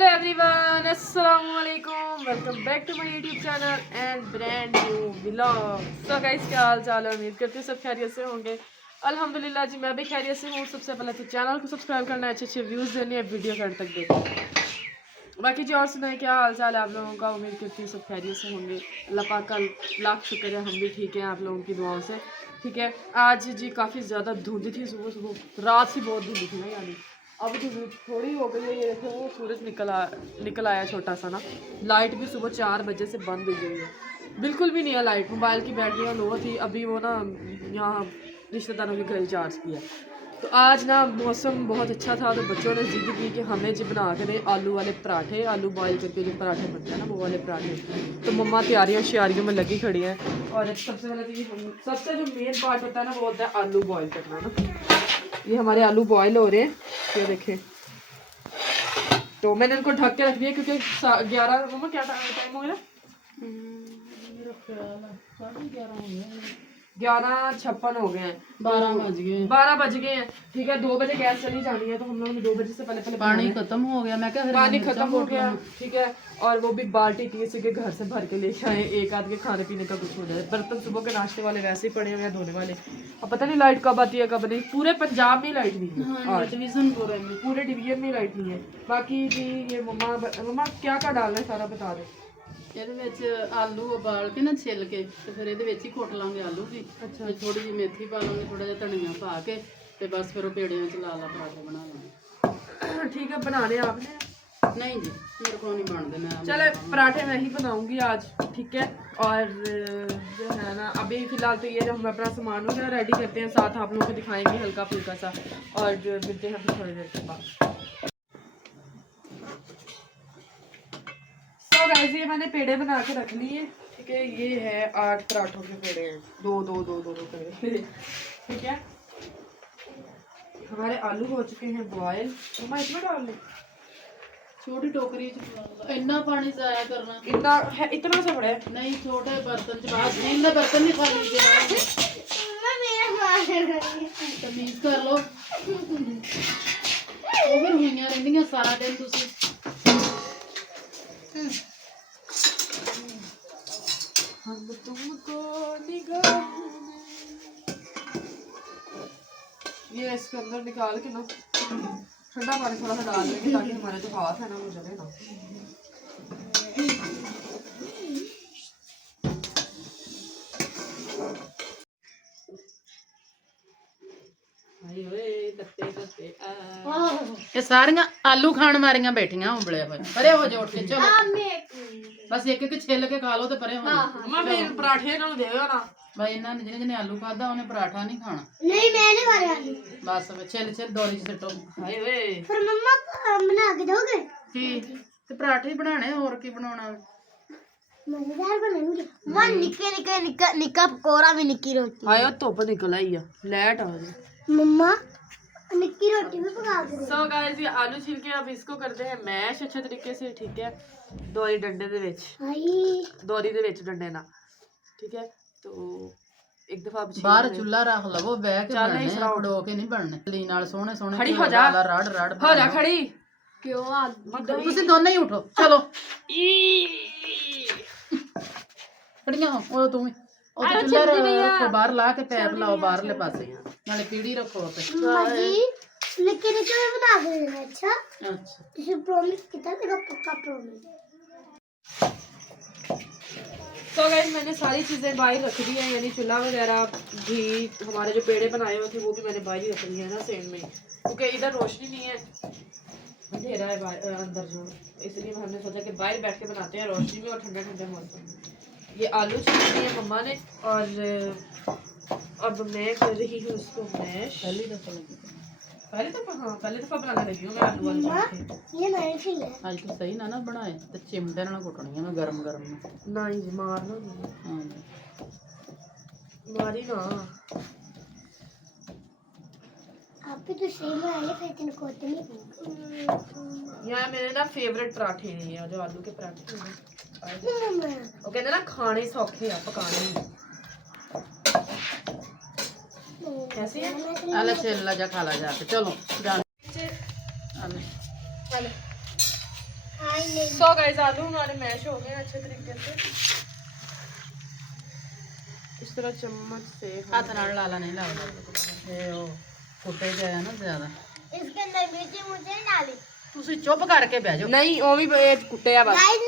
Hello everyone, अस्सलाम वालेकुम, welcome back to my YouTube channel and brand new vlog. So guys, क्या हाल चाल है? उम्मीद करती हूँ सब खैरियत से होंगे। अल्हम्दुलिल्लाह जी, मैं भी खैरियत से हूँ। सबसे पहले तो चैनल को सब्सक्राइब करना है, अच्छे अच्छे व्यूज़ देने हैं, वीडियो एंड तक देखो। बाकी जी और सुनाए, क्या हाल चाल है आप लोगों का? उम्मीद करती हूँ सब खैरियत से होंगे। अल्लाह पाक का लाख शुक्र है, हम भी ठीक हैं आप लोगों की दुआओं से। ठीक है, आज जी काफ़ी ज़्यादा धुंध थी सुबह सुबह, रात से बहुत धुंध थी ना, यानी अब तो थोड़ी हो गई है। ये देखो वो सूरज निकल आया छोटा सा ना। लाइट भी सुबह 4 बजे से बंद हो गई है, बिल्कुल भी नहीं है लाइट। मोबाइल की बैटरी लो थी, अभी वो ना यहाँ रिश्तेदारों के घर चार्ज किया। तो आज ना मौसम बहुत अच्छा था, तो बच्चों ने जिद की कि हमें जी बना के दे आलू वाले पराठे, आलू बॉयल करके जो पराठे बनते हैं ना, वो वाले पराठे। तो मम्मा तैयारियों श्यारियों में लगी खड़ी हैं। और सबसे पहले तो ये सबसे जो मेन पार्ट होता है ना, वो होता है आलू बॉयल करना ना। ये हमारे आलू बॉयल हो रहे हैं, ये देखें। तो मैंने इनको ढक के रख दिया क्योंकि 11 मम्मा क्या टाइम हो गया? 11:56 हो गए हैं, 12 बज गए हैं। ठीक है, 2 बजे गैस चली जानी है, तो हम लोगों ने 2 बजे से पहले पानी खत्म हो गया। मैं क्या पानी खत्म हो गया। ठीक है, और वो भी बाल्टी किसी के घर से भर के लेके आए, एक आध के खाने पीने का कुछ हो जाए। बर्तन सुबह के नाश्ते वाले वैसे ही पड़े हुए हैं धोने वाले। अब पता नहीं लाइट कब आती है कब नहीं। पूरे पंजाब में लाइट नहीं है, डिवीजन पूरे डिवीजन में लाइट नहीं है। बाकी जी ये मम्मा क्या क्या डालना है सारा बता दो। ਇਹਦੇ ਵਿੱਚ ਆਲੂ ਉਬਾਲ ਕੇ ਨਾ ਛਿੱਲ ਕੇ ਤੇ ਫਿਰ ਇਹਦੇ ਵਿੱਚ ਹੀ ਕੁੱਟ ਲਾਂਗੇ ਆਲੂ ਵੀ। ਅੱਛਾ, ਥੋੜੀ ਜਿਹੀ ਮੇਥੀ ਪਾ ਲਾਂਗੇ, ਥੋੜਾ ਜਿਹਾ ਧਨੀਆ ਪਾ ਕੇ ਤੇ ਬਸ ਫਿਰ ਉਹ ਪੇੜਿਆਂ 'ਚ ਲਾ ਪਰਾਠੇ ਬਣਾ ਲਾਂਗੇ। ठीक है, बनाने आपने? नहीं जी, मेरे को नहीं बनते। मैं चले पराठे मैं ही बनाऊंगी आज। ठीक है, और जो है ना अभी फिलहाल तो ये जो हम अपना सामान वगैरह रेडी करते हैं, साथ आप लोगों को दिखाएंगे हल्का फुल्का सा, और जो मिलते हैं फिर थोड़ी देर के बाद। तो गाइस ये मैंने पेड़े बना के रख लिए। ठीक है, ये है 8 पराठों के पेड़े हैं, दो पेड़े। ठीक है, हमारे आलू हो चुके हैं बॉयल। मम्मा इसमें डाल ले, छोटी टोकरी च इतना पानी जाया करना इतना है, इतना सा बड़ा है नहीं, छोटे बर्तन च बात नहीं, इतना बर्तन नहीं खाली तमीज कर लो। वो फिर हुई रही सारा दिन तुसी। हम तुमको निगाह ये इसके अंदर निकाल के ना ठंडा पानी थोड़ा सा डाल देंगे, ताकि हमारे जो हाथ है ना वो जले ना। ये सारियां आलू खान मारियां बैठियां उबले हुए। परे हो जोड़ के चलो, बस एक एक छिल के खा लो ते परे हो। मम्मा फिर पराठे ना देगा ना भाई इन्हां ने जिन्हें आलू खादा उन्हें पराठा नहीं खाना। नहीं मैंने खाने आलू। बस छिल छिल दौरी च सिटो। हाय वे पर मम्मा बना के दोगे? की ते पराठे ही बनाने, और की बनाना? मजेदार बनाऊंगी। मां निक्के निक्के निक्का निक्का पकोड़ा भी निक्की रोटी। हाय धुप निकल आई है, लाइट आ गई। मम्मा निक्की रोटी भी पका दे। सो गाइस ये आलू छिल के अब इसको करते हैं मैश अच्छे तरीके से। ठीक है, दोरी डंडे दे विच, दोरी दे विच डंडे ना। ठीक है, तो एक दफा बाहर चूल्हा रख लवो, बैठ के बनने, खड़ो के नहीं बनने। ली नाल सोहने सोहने खड़ी हो जा, रड़ रड़ हो जा खड़ी। क्यों तुसी दोनों ही उठो, चलो खड़ियां हो। ओ तुम ओ तो चूल्हा रखो, बाहर ला के पैप लाओ बाहरले पासे, नाले पीड़ी रखो पे। मम्मा जी निक्के निक्के भी बना के देना। अच्छा अच्छा, तुझे प्रॉमिस किया तेरा पक्का प्रॉमिस। तो गाइस मैंने सारी चीज़ें बाहर रख दी हैं, यानी चूल्हा वगैरह भी, हमारे जो पेड़े बनाए हुए थे वो भी मैंने बाहर ही रख दिए हैं ना सेम में, क्योंकि इधर रोशनी नहीं है, अंधेरा है अंदर जो, इसलिए हमने सोचा कि बाहर बैठ के बनाते हैं रोशनी में और ठंडा ठंडा मौसम। ये आलू छील दिए हैं मम्मा ने, और अब मैं कर रही हूँ इसको मैश। पहली दफा बनाने लगी हूँ मैं आलू वाले पराठे। ये नहीं फिल है आज तो सही ना ना बनाए ते चिमटे नाल कुटनी है मैं गरम गरम में। नहीं जी मारना नहीं, हां मारी ना आप भी तो सेम बनाए, फिर तेरे को नहीं। यार मेरे ना फेवरेट पराठे नहीं है जो आलू के पराठे हैं ना, वो कहते ना खाने सौखे आ पकाने नहीं। कैसे है आले चल जा खा ला जाके, चलो जाने अले सो गाइस आलू हमारे मैश हो गए अच्छे तरीके से। इस तरह चम्मच से हाथ नाल लाला नहीं लगता ये वो फुटे गया ना ज्यादा। इसके अंदर मिर्ची मुझे डाली। तुसी चुप करके बैठ जाओ। नहीं वो भी कुटे बस। गाइस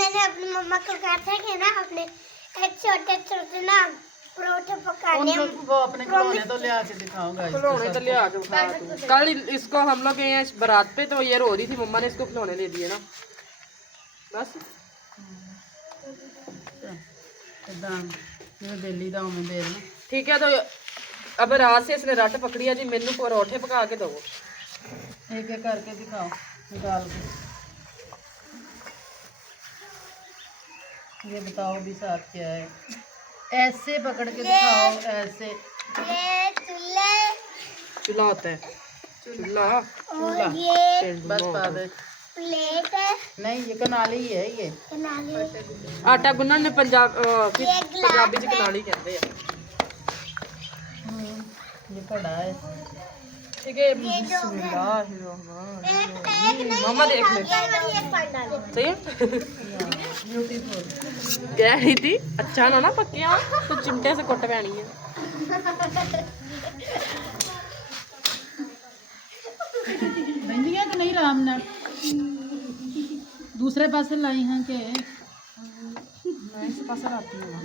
मैंने अपनी मम्मा को कहा था कि ना अपने एक छोटे छोटे ना परोठे पकाने उनको वो अपने खिलौने तो ले आके दिखाओ गाइस। खिलौने तो ले आके उठा दो। कल इसको हम लोग गए हैं बारात पे तो ये रो रही थी, मम्मा ने इसको खिलौने दे दिए ना बस। दिल्ली का उमें दे देना। ठीक है तो अब रात से इसने रट पकड़ी है जी, मेनू परोठे पका के दो। एक एक करके दिखाओ निकाल के। ये बताओ भी साथ क्या है। ऐसे पकड़ के दिखाओ ऐसे। ये चूल्हे चूल्हा होता है, चूल्हा और ये बस पा दे। प्लेट है नहीं ये कनाली है ये। कनाली। आटा गुन्नन ने पंजाबी च कनाली कहते हैं। ये कड़ा है। ठीक है मम्मा देख ले सही है। कह रही थी अच्छा ना पक्किया तो चिमटे से कुट पैनी है। बंदियां कि नहीं राम ने दूसरे पासे लाई हैं कि मैं इस पास आती हूँ।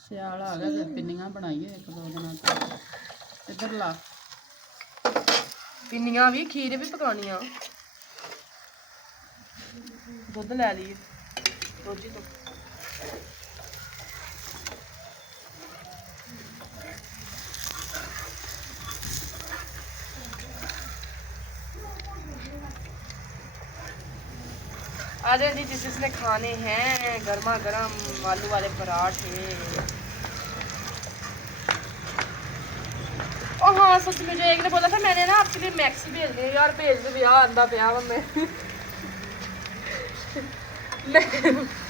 सियाल आ गया फिर पिन्नियां बनाइए एक दो दिन इधर ला। पिन्नियां भी खीर भी पकानियां। दुध ले लिए रोजी तो आ जाए जी जिसने खाने हैं गर्मा गर्म आलू वाले पराठे। ओ हाँ सच में, मुझे एक ने बोला था मैंने ना आपके लिए मैक्सी भेज दी यार, भेज दे यार आंदा पिया वा मैं।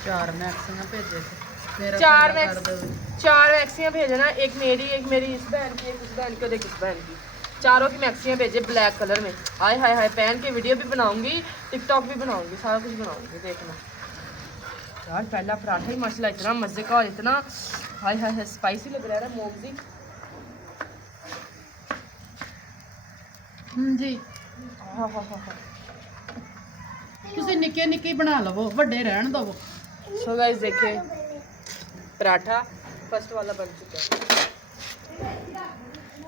4 मैक्सियां भेजे थे मेरा चार मैक्सियां भेजना, एक मेरी इस बहन की, एक उस बहन की और एक इस बहन की। चारों की मैक्सियां भेजे ब्लैक कलर में। हाय हाय हाय पहन के वीडियो भी बनाऊंगी, टिकटॉक भी बनाऊंगी, सारा कुछ बनाऊंगी देखना यार। पहला पराठा ही माशाल्लाह इतना मजे का और इतना हाय हाय हाय स्पाइसी लग रहा है मोमजी। जी हाँ हाँ हाँ हाँ। ਤੁਸੀਂ ਨਿੱਕੇ ਨਿੱਕੇ ਬਣਾ ਲਵੋ ਵੱਡੇ ਰਹਿਣ ਦਿਓ। सो गाइस देखिए पराठा फर्स्ट वाला बन चुका है।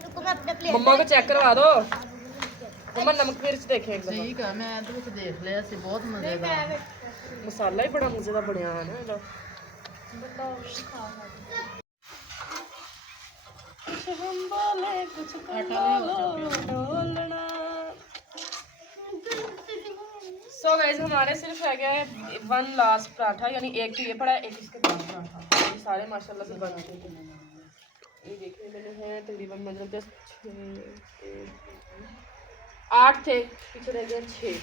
रुको मैं अपने प्लेट मम्मा को चेक करवा दो। मम्मा नमक मिर्च देखें एक दफा। ਠੀਕ ਆ ਮੈਂ ਇਹਦੇ ਵਿੱਚ ਦੇਖ ਲਿਆ ਸੀ ਬਹੁਤ ਮਜ਼ੇਦਾਰ। मसाला ही बड़ा मजे का बनया है ना ਇਹਦਾ। सो गाइस हमारे सिर्फ है गया है 1 लास्ट पराठा, यानी एक तो ये पड़ा है, एक इसके बाद पराठा। ये सारे माशाल्लाह से बन चुके हैं। ये देखिए मैंने हैं तकरीबन मतलब 10 8 थे, पीछे रह गए 6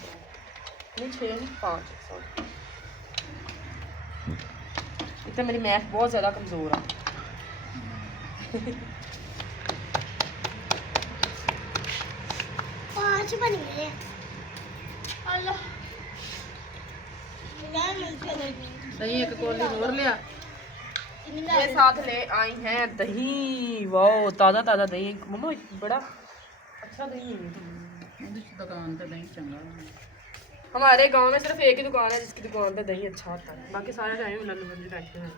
नहीं 6 नहीं 5 सॉरी। इतना मेरी मैथ बहुत ज़्यादा कमज़ोर है। 5 बन गए। अल्लाह दही एक कोली ਹੋਰ ਲਿਆ। ये साथ ले आई हैं दही। वाह ताज़ा ताज़ा दही मम्मा, बड़ा अच्छा दही है। ਉਹਦੀ ਦੁਕਾਨ ਤੇ ਦਹੀਂ ਚੰਗਾ। हमारे गांव में सिर्फ एक ही दुकान है जिसकी दुकान पे दही अच्छा होता है, बाकी सारे टाइम मिलन बंदी बैठते हैं।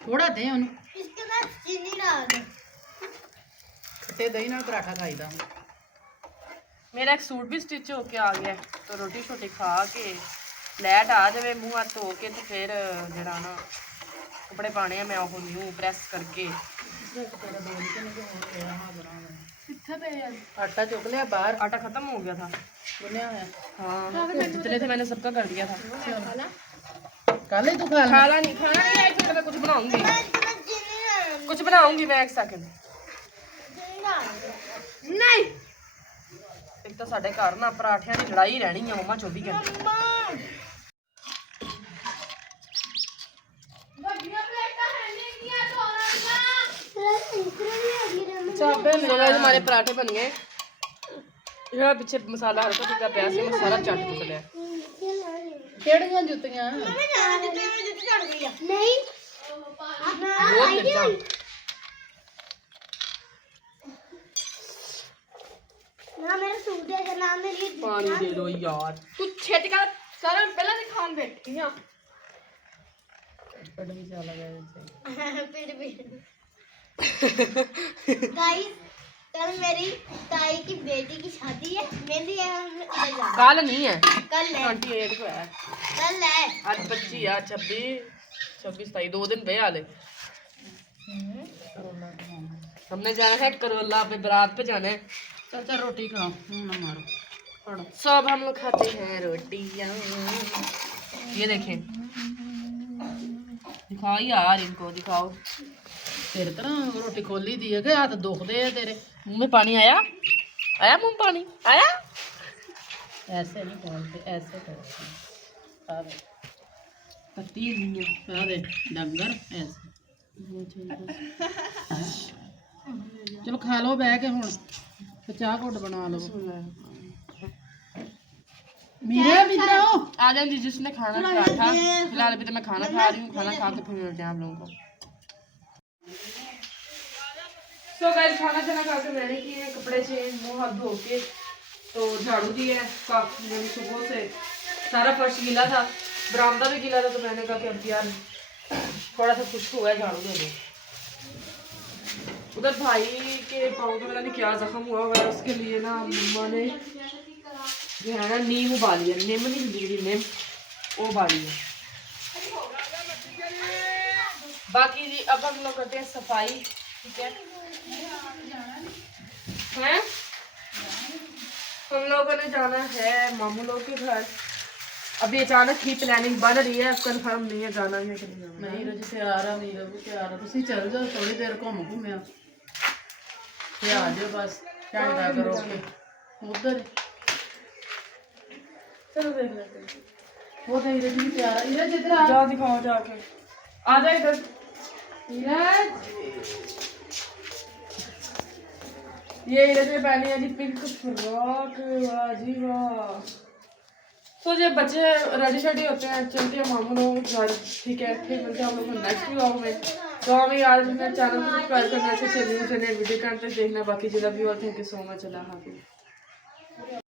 ਥੋੜਾ ਦੇ ਉਹਨੂੰ। इसके बाद चीनी डाल दो। ਖੱਟੇ ਦਹੀਂ ਨਾਲ ਪਰਾਠਾ ਖਾਈਦਾ। मेरा एक सूट भी स्टिच होके आ गया है, तो रोटी शोटी खा के लैट आ जाए मूँह हाथ धो के तो फिर जरा ना कपड़े पाने हैं मैं वो न्यू प्रेस करके। ਆਟਾ ਚੁੱਕ ਲਿਆ ਬਾਹਰ आटा खत्म हो गया था। ਗੁੰਨਿਆ होया। हाँ जितने थे मैंने सबका कर दिया था। ਕੱਲ ਹੀ ਤੂੰ ਖਾ ਲੈ। खाना नहीं एक मिनट में कुछ बनाऊंगी, चीनी डाल कुछ बनाऊंगी मैं एक सेकंड। चीनी डाल दो। नहीं एक तो साढ़े घर ना पराठियां की लड़ाई रहनी है मम्मा 24 घंटे। चापे तो गाइस हमारे पराठे बन गए। यहाँ पीछे मसाला हल्का फुल्का प्याज से मसाला चाट कुट लिया। केड़ियां जुतियां नहीं बहुत अच्छा। ना मेरा सूट है ना मेरी पानी दे दो यार। तू छेती कर सारा पहला से खान बैठी है। बड़ा ही चला गया फिर भी गाइस कल मेरी ताई की बेटी की शादी है। मेहंदी है इधर जाना। कल नहीं है, कल है 28 को है। कल है आज 25 यार 26 27 2 दिन पे आले। हमने जाना है करोला पे, बारात पे जाना है। चाचा रोटी खाओ ना मारो पढ़ो। सब हम लोग खाते हैं रोटियां। ये देखें, दिखाओ यार, इनको दिखाओ। तेरे तरह रोटी खोली दी है कि हाथ दुखते है तेरे। मुंह में पानी आया, आया मुंह में पानी आया। ऐसे नहीं खोलते, ऐसे करते हैं। आ दे, पत्ती नहीं है। आ दे डंगर ऐसे। चलो खा लो बह के हुन ते चाह घुट बना लो। मीरा मिलो आ जाए जी जिसने खाना पराठा। फिलहाल अभी तो मैं खाना खा रही हूँ, खाना खा के फिर मिलते हैं आप लोगों को। सो गाइस खाना खाना खा के मैंने किए कपड़े चेंज, मुंह हाथ धो के तो झाड़ू दिया है। काफी मैंने सुबह से सारा फर्श गीला था, बरामदा भी गीला था, तो मैंने कहा कि अब यार थोड़ा सा खुश्क हुआ है, झाड़ू दे दो। उधर भाई के पाँव में पता नहीं क्या जख्म हुआ हुआ है, उसके लिए ना मम्मा ने जो है ना नीम उबाली है। नीम नहीं बिगड़ी, नीम वो उबाली है। बाकी जी अब हम लोग करते हैं सफाई, ठीक है। हैं हम लोगों ने जाना है मामू लोग के घर। अभी अचानक ही प्लानिंग बन रही है, कंफर्म नहीं है जाना है कि नहीं जाना। नीरज जी तैयार आ, नीरज भी तैयार आ। तुसी चल जाओ थोड़ी देर घूम घूमिया ते आ जाओ बस घंटा करो के उधर। चलो देख लेते हैं। वो नीरज भी तैयार आ। नीरज इधर आ जाओ दिखाओ जाके, आ जा इधर। नीरज ये नीरज ने पहनी है जी पिंक फ्रॉक। वाह जी वाह। तो जब बच्चे रेडी शेडी होते हैं चलते हैं मामू लोग घर, ठीक है। फिर मिलते हैं हम लोग नेक्स्ट व्लॉग में। तो हमें याद रखना चैनल को सब्सक्राइब करना, अच्छे वीडियो करना, बाकी जितना भी और। Thank you so much. अल्लाह हाफिज़।